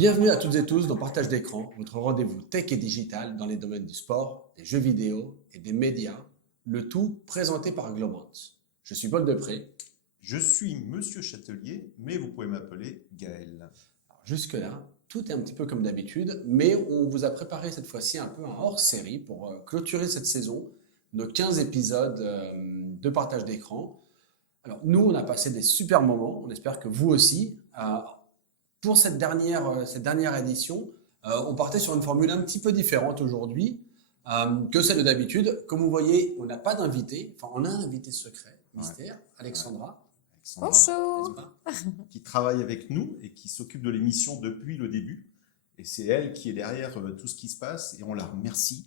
Bienvenue à toutes et tous dans Partage d'écran, votre rendez-vous tech et digital dans les domaines du sport, des jeux vidéo et des médias, le tout présenté par Globant. Je suis Paul Depré. Je suis Monsieur Châtelier, mais vous pouvez m'appeler Gaël. Alors, jusque-là, tout est un petit peu comme d'habitude, mais on vous a préparé cette fois-ci un peu un hors-série pour clôturer cette saison, nos 15 épisodes de Partage d'écran. Alors nous, on a passé des super moments, on espère que vous aussi. Pour cette dernière édition, on partait sur une formule un petit peu différente aujourd'hui que celle de d'habitude. Comme vous voyez, on n'a pas d'invité, enfin on a un invité secret, mystère, Alexandra. Alexandra, Bonjour. qui travaille avec nous et qui s'occupe de l'émission depuis le début. Et c'est elle qui est derrière tout ce qui se passe et on la remercie.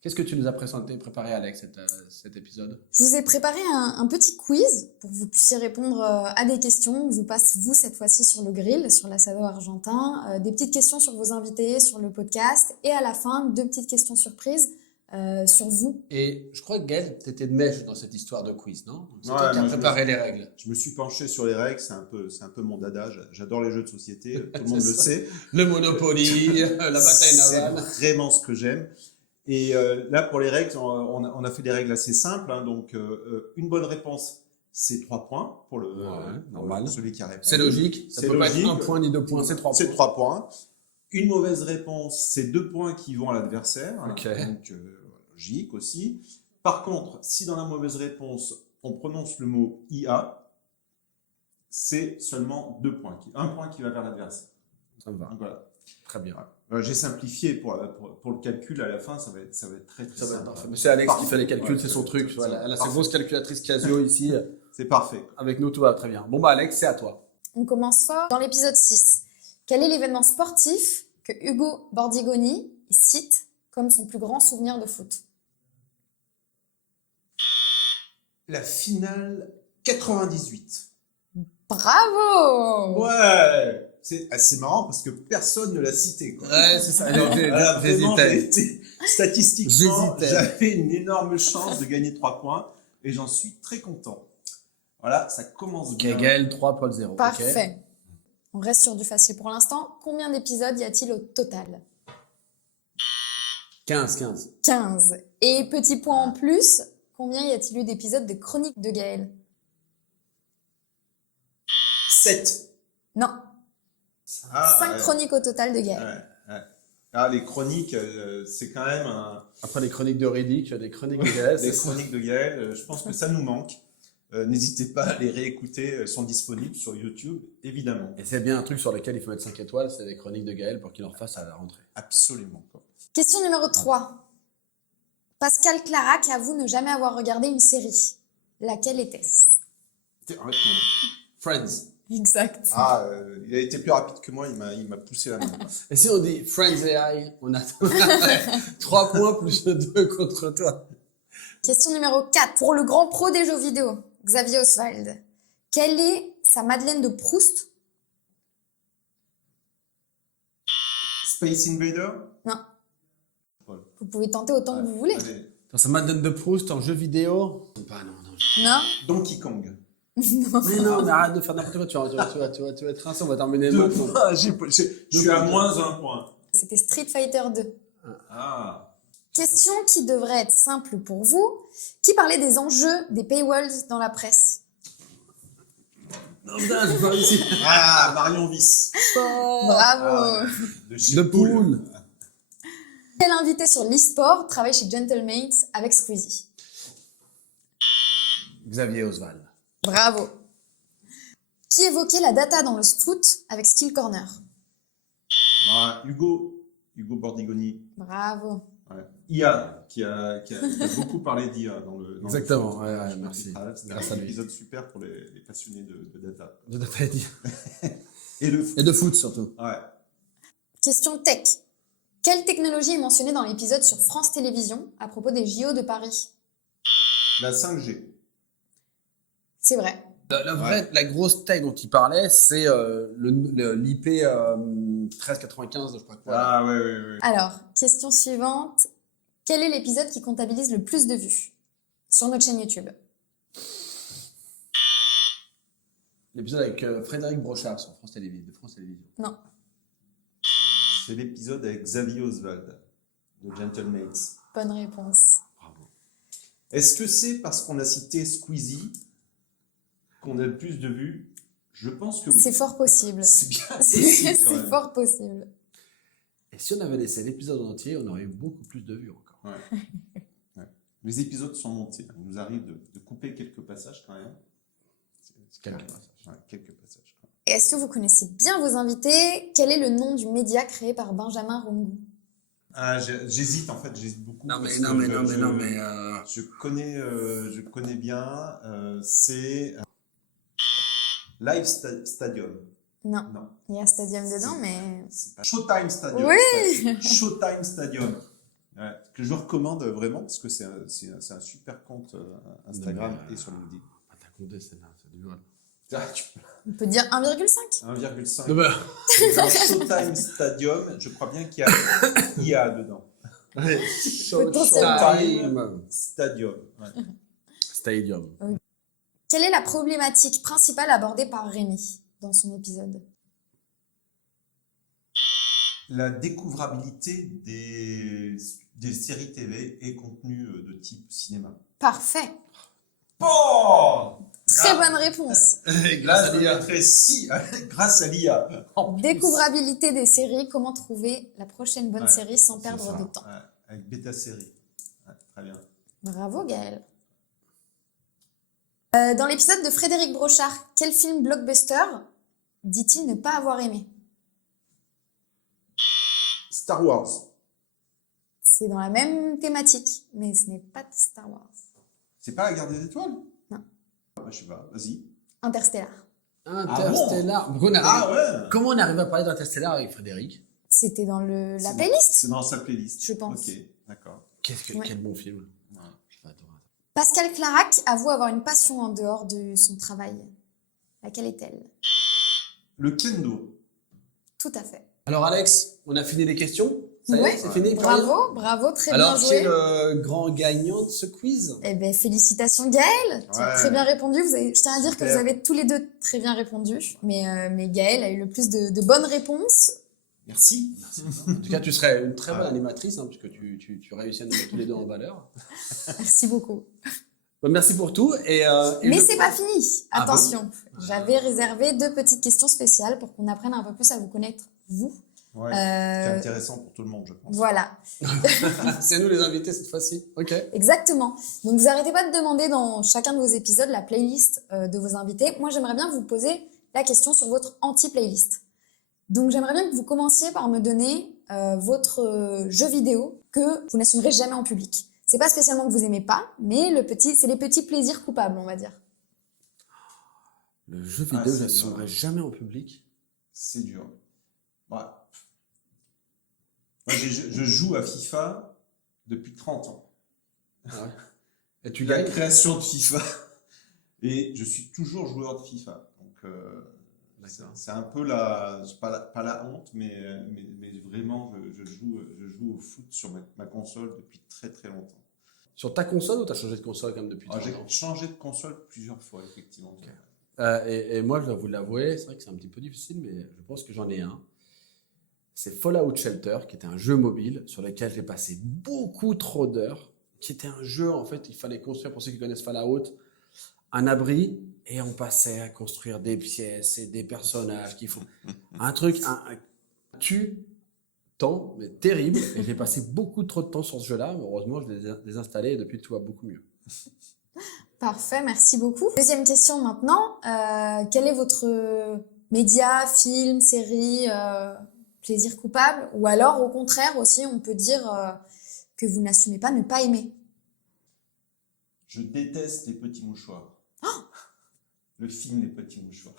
Qu'est-ce que tu nous as préparé, Alex, cet épisode? Je vous ai préparé un petit quiz pour que vous puissiez répondre à des questions. On vous passe, vous, cette fois-ci, sur le grill, sur l'assado argentin, des petites questions sur vos invités, sur le podcast, et à la fin, 2 petites questions surprises sur vous. Et je crois que Gaël, tu étais de mèche dans cette histoire de quiz, non? Donc, c'est Ouais, toi qui as moi, préparé les règles. Je me suis penché sur les règles, c'est un peu mon dada. J'adore les jeux de société, tout le monde le sait. Le Monopoly, la bataille navale. C'est vraiment ce que j'aime. Et là, pour les règles, on a fait des règles assez simples. Donc, une bonne réponse, c'est 3 points pour normal. celui qui a répondu. C'est logique, ça C'est peut pas être logique. 1 point ni 2 points, c'est 3 points. C'est 3 points. Une mauvaise réponse, c'est 2 points qui vont à l'adversaire. Ok. Donc, logique aussi. Par contre, si dans la mauvaise réponse, on prononce le mot IA, c'est seulement 2 points. 1 point qui va vers l'adversaire. Ça me va, Donc, voilà. très bien. J'ai simplifié pour le calcul à la fin, ça va être très très Ça va être simple. parfait. Mais c'est Alex qui fait les calculs, Ouais, c'est son truc. c'est Voilà, elle a sa parfait. grosse calculatrice Casio ici. C'est parfait. Avec nous, tout va très bien. Bon, bah, Alex, c'est à toi. On commence fort dans l'épisode 6. Quel est l'événement sportif que Ugo Bordigoni cite comme son plus grand souvenir de foot? La finale 98. Bravo! Ouais! C'est assez marrant parce que personne ne l'a cité, quoi. Ouais, c'est ça. Voilà, vraiment, statistiquement, J'hésitais. j'avais une énorme chance de gagner 3 points et j'en suis très content. Voilà, ça commence bien. Gaël, 3, Paul 0. Parfait. On reste sur du facile pour l'instant. Combien d'épisodes y a-t-il au total? 15. 15. Et petit point en plus, combien y a-t-il eu d'épisodes de Chroniques de Gaël? 7. Non, 5 ouais. chroniques au total de Gaël. Ouais. Ah, les chroniques, c'est quand même Après les chroniques de Riddick, des chroniques de Gaël. les chroniques de Gaël, je pense que ça nous manque. N'hésitez pas à les réécouter, elles sont disponibles sur YouTube, évidemment. Et c'est bien un truc sur lequel il faut mettre 5 étoiles, c'est les chroniques de Gaël pour qu'il en refasse à la rentrée. Absolument. Quoi. Question numéro 3. Pascal Clarac avoue ne jamais avoir regardé une série. Laquelle était-ce? Arrête, Friends. Exact. il a été plus rapide que moi, il m'a poussé la main. Et si on dit Friends AI, on a 3 points plus 2 contre toi. Question numéro 4. Pour le grand pro des jeux vidéo, Xavier Oswald, quelle est sa Madeleine de Proust? Space Invader? Non. Paul. Vous pouvez tenter autant que vous voulez. Allez. Dans sa Madeleine de Proust en jeu vidéo. Non. Non. Donkey Kong. Non. Mais non, mais arrête de faire n'importe quoi, tu vas être rincé, on va terminer le match. Je suis à moins 1 point. C'était Street Fighter 2. Ah. Question qui devrait être simple pour vous. Qui parlait des enjeux des paywalls dans la presse? Non, putain, j'ai pas réussi. Ah, Marion Viss. Bravo. Chez Le pool. Quel invité sur l'e-sport travaille chez Gentlemates avec Squeezie? Xavier Oswald. Bravo. Qui évoquait la data dans le foot avec Skill Corner? Hugo Bordigoni. Bravo. Ouais. IA, qui a beaucoup parlé d'IA dans le Exactement, le foot. ouais, merci. C'était Grâce à un lui. épisode super pour les passionnés de data. De data ID. Et le foot. Et de foot surtout. Ouais. Question tech. Quelle technologie est mentionnée dans l'épisode sur France Télévisions à propos des JO de Paris? La 5G. C'est vrai. La grosse tech dont il parlait, c'est l'IP 1395, je crois quoi. Ah ouais. Alors, question suivante. Quel est l'épisode qui comptabilise le plus de vues sur notre chaîne YouTube? L'épisode avec Frédéric Brochard sur France Télévisions. Non. C'est l'épisode avec Xavier Oswald de Gentlemaids. Bonne réponse. Bravo. Est-ce que c'est parce qu'on a cité Squeezie qu'on a le plus de vues? Je pense que oui. C'est fort possible. C'est bien C'est possible quand même. fort possible. Et si on avait laissé l'épisode entier, on aurait eu beaucoup plus de vues encore. Ouais. Ouais. Les épisodes sont montés. Il nous arrive de couper quelques passages quand même. Quelques passages. Ouais, quelques passages. Quand même. Et est-ce que vous connaissez bien vos invités? Quel est le nom du média créé par Benjamin Rongo? Ah, j'hésite en fait, j'hésite beaucoup. Non mais, parce non que mais, non mais, non mais... je connais bien. C'est Live Stadium. Non, Non. il y a Stadium dedans, C'est- mais... C'est pas Showtime Stadium. Oui. Showtime Stadium. Ouais, que je recommande vraiment parce que c'est un super compte Instagram Non, mais, et sur LinkedIn. Ah, t'as compté celle-là, c'est du vol. Ah, tu- On peut dire 1,5. 1,5. Non, mais... Dans Showtime Stadium, je crois bien qu'il y a IA dedans. Showtime Stadium. Ouais. Stadium. Quelle est la problématique principale abordée par Rémi dans son épisode? La découvrabilité des séries TV et contenus de type cinéma. Parfait. Oh Très bonne réponse. Grâce à l'IA. Grâce à l'IA. En plus. Découvrabilité des séries, comment trouver la prochaine bonne Ouais, série sans C'est perdre ça, de temps. ouais, avec Beta Série. Ouais, très bien. Bravo Gaël. Dans l'épisode de Frédéric Brochard, quel film blockbuster dit-il ne pas avoir aimé? Star Wars. C'est dans la même thématique, mais ce n'est pas de Star Wars. C'est pas la guerre des étoiles? Non. Ah, bah, je sais pas, vas-y. Interstellar. Interstellar. Pourquoi on arrive- Ah ouais. Comment on arrive à parler d'Interstellar avec Frédéric? C'était dans la C'est playlist. C'est dans sa playlist. Je pense. Ok, d'accord. Ouais. Quel bon film. Ouais. Je vais attendre. Pascal Clarac avoue avoir une passion en dehors de son travail. Laquelle est-elle? Le kendo. Tout à fait. Alors Alex, on a fini les questions? Ça y est, Ouais. c'est fini? plus rien Bravo, bravo, très Alors, bien qui est joué. le grand gagnant de ce quiz? Eh ben, félicitations Gaël, tu as Ouais. très bien répondu. Je tiens à dire que Super. vous avez tous les deux très bien répondu, mais Gaël a eu le plus de bonnes réponses. Merci. En tout cas, tu serais une très bonne Ouais. animatrice, hein, puisque tu réussis à nous mettre tous les deux en valeur. Merci beaucoup. Bon, merci pour tout. Et Mais je- c'est pas fini. Ah bon? Attention, j'avais réservé 2 petites questions spéciales pour qu'on apprenne un peu plus à vous connaître, vous. Ouais. C'est Euh, intéressant pour tout le monde, je pense. voilà, C'est nous les invités cette fois-ci. Ok. exactement. Donc vous arrêtez pas de demander dans chacun de vos épisodes la playlist de vos invités. Moi, j'aimerais bien vous poser la question sur votre anti-playlist. Donc j'aimerais bien que vous commenciez par me donner votre jeu vidéo que vous n'assumerez jamais en public. C'est pas spécialement que vous aimez pas, mais c'est les petits plaisirs coupables, on va dire. Le jeu Ah, vidéo, je c'est l'assumerai dur. jamais en public. C'est dur. Ouais. Moi, je joue à FIFA depuis 30 ans. Ah ouais. Et tu La gagnes? création de FIFA. Et je suis toujours joueur de FIFA. Donc, D'accord. c'est un peu pas la honte, mais vraiment, je joue au foot sur ma console depuis très très longtemps. Sur ta console ou t'as changé de console quand même depuis Alors, 30 j'ai ans? changé de console plusieurs fois, effectivement. Ok. Et moi, je dois vous l'avouer, c'est vrai que c'est un petit peu difficile, mais je pense que j'en ai un. C'est Fallout Shelter, qui était un jeu mobile sur lequel j'ai passé beaucoup trop d'heures, qui était un jeu, en fait, il fallait construire, pour ceux qui connaissent Fallout, un abri, et on passait à construire des pièces et des personnages qui font un truc, un tue-temps, mais terrible, et j'ai passé beaucoup trop de temps sur ce jeu-là, mais heureusement, je l'ai désinstallé, et depuis, tout va beaucoup mieux. Parfait, merci beaucoup. Deuxième question maintenant. Quel est votre média, film, série, plaisir coupable? Ou alors, au contraire aussi, on peut dire que vous n'assumez pas ne pas aimer. Je déteste les petits mouchoirs. Le film Les Petits Mouchoirs.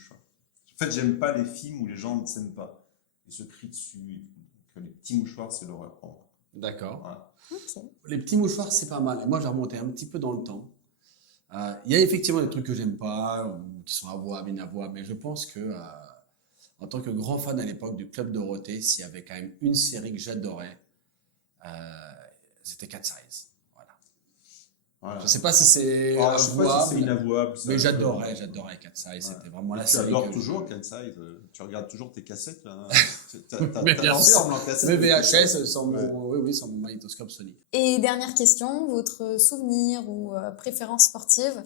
En fait, j'aime pas les films où les gens ne s'aiment pas et se crient dessus. Donc, les petits mouchoirs, c'est l'horreur pour moi. D'accord. Voilà. Ok. Les petits mouchoirs, c'est pas mal. Et moi, j'ai remonté un petit peu dans le temps. Il y a effectivement des trucs que j'aime pas, ou qui sont avouables, inavouables, mais je pense que, en tant que grand fan à l'époque du Club Dorothée, s'il y avait quand même une série que j'adorais, c'était Cat Size. Voilà. Voilà. Je ne sais pas si c'est Je sais pas si c'est avouable, inavouable. mais j'adorais Cat's C'était vraiment la Tu série adores que toujours Cat's Eye. Tu regardes toujours tes cassettes. Là. Mais bien sûr. En cassette. Mais VHS sans Ouais. sans mon magnétoscope Sony. Et dernière question, votre souvenir ou préférence sportive,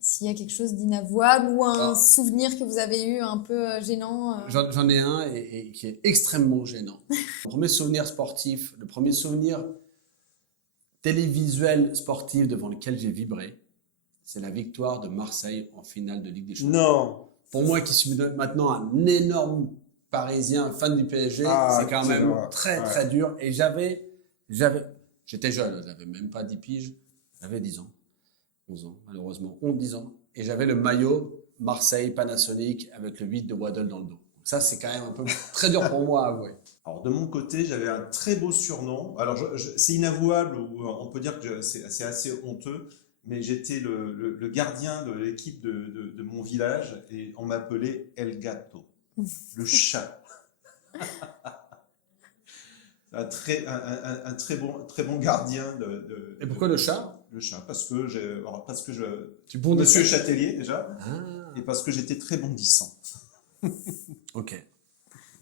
s'il y a quelque chose d'inavouable ou un souvenir que vous avez eu un peu gênant J'en ai un et qui est extrêmement gênant. Le premier souvenir sportif, le premier souvenir télévisuel sportif devant lequel j'ai vibré, c'est la victoire de Marseille en finale de Ligue des Champions. Non. Pour moi qui suis maintenant un énorme Parisien fan du PSG, c'est quand même très dur. Et j'étais jeune, j'avais même pas 10 piges, j'avais 10 ans, 11 ans malheureusement, 10 ans. Et j'avais le maillot Marseille Panasonic avec le 8 de Waddle dans le dos. Donc ça c'est quand même un peu très dur pour moi à avouer. Alors de mon côté, j'avais un très beau surnom. Alors c'est inavouable ou on peut dire que c'est assez honteux, mais j'étais le gardien de l'équipe de mon village et on m'appelait El Gato, le chat. un très bon gardien Et pourquoi le chat? Le chat, parce que Tu bondissais. Monsieur Châtelier déjà, et parce que j'étais très bondissant. Ok.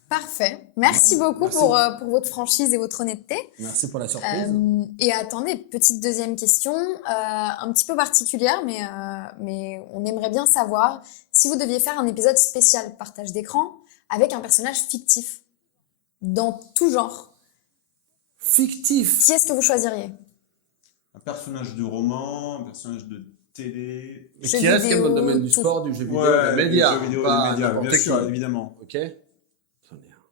Parfait. Merci beaucoup Merci. pour votre franchise et votre honnêteté. Merci pour la surprise. Et attendez, petite deuxième question, un petit peu particulière, mais on aimerait bien savoir si vous deviez faire un épisode spécial partage d'écran avec un personnage fictif, dans tout genre. Fictif. Qui est-ce que vous choisiriez? Un personnage de roman, un personnage de télé. Et Jeux qui reste quand même dans le vidéo, domaine du tout. sport, du jeu vidéo, des médias. Jeux vidéo, pas des médias, n'importe bien sûr, qui. évidemment. Ok. J'en ai un.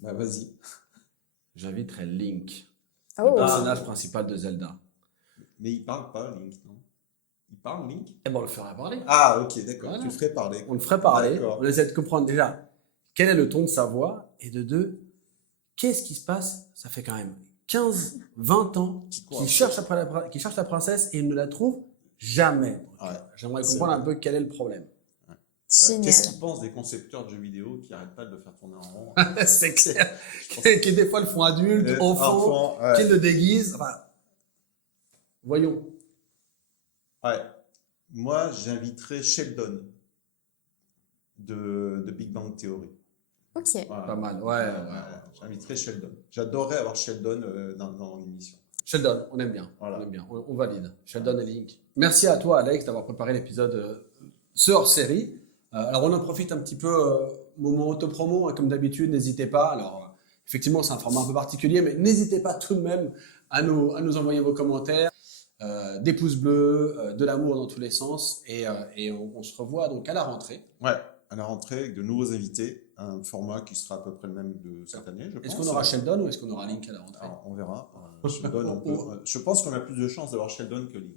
Bah vas-y. J'inviterai Link, Oh. le personnage principal de Zelda. Mais il parle pas, Link, non? Il parle, Link? Et bon, on le fera parler. Ah, ok, d'accord. Voilà. Tu le ferais parler. On le ferait parler. D'accord. On essaie de comprendre déjà quel est le ton de sa voix et de deux, qu'est-ce qui se passe. Ça fait quand même 15, 20 ans qu'il cherche la princesse et il ne la trouve jamais. Ouais. J'aimerais C'est comprendre vrai. un peu quel est le problème. Génial. Qu'est-ce qu'ils pensent des concepteurs de jeux vidéo qui n'arrêtent pas de le faire tourner en rond? C'est clair. Qui des fois le font adulte, enfant, ouais. qui le déguisent. Enfin, voyons. Ouais. Moi, j'inviterais Sheldon de Big Bang Theory. Ok. Voilà. Pas mal. Ouais. J'inviterais Sheldon. J'adorerais avoir Sheldon dans l'émission. Sheldon, on aime bien. Voilà. On aime bien. On valide. Sheldon et Link. Merci à toi, Alex, d'avoir préparé l'épisode ce hors-série. Alors, on en profite un petit peu, moment autopromo, hein, comme d'habitude, n'hésitez pas. Alors, effectivement, c'est un format un peu particulier, mais n'hésitez pas tout de même à nous envoyer vos commentaires, des pouces bleus, de l'amour dans tous les sens. Et on se revoit donc à la rentrée. Ouais, à la rentrée avec de nouveaux invités, un format qui sera à peu près le même de cette année, je pense. Est-ce qu'on aura Sheldon ou est-ce qu'on aura Link à la rentrée? Alors, on verra. Sheldon, je pense qu'on a plus de chances d'avoir Sheldon que Link.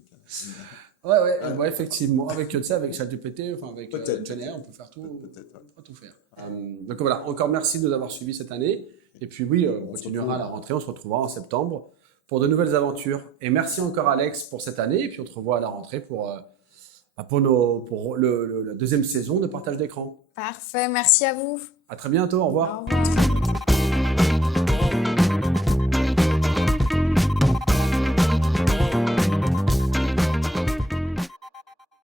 Ouais, effectivement. Avec, tu sais, avec ChatGPT, enfin avec GenAI, on peut faire tout. Peut-être, ouais. On peut tout faire. Donc voilà, encore merci de nous avoir suivis cette année. Et puis oui, on continuera à la rentrée, on se retrouvera en septembre pour de nouvelles aventures. Et merci encore Alex pour cette année. Et puis on te revoit à la rentrée pour la deuxième saison de partage d'écran. Parfait. Merci à vous. À très bientôt, au revoir. Au revoir.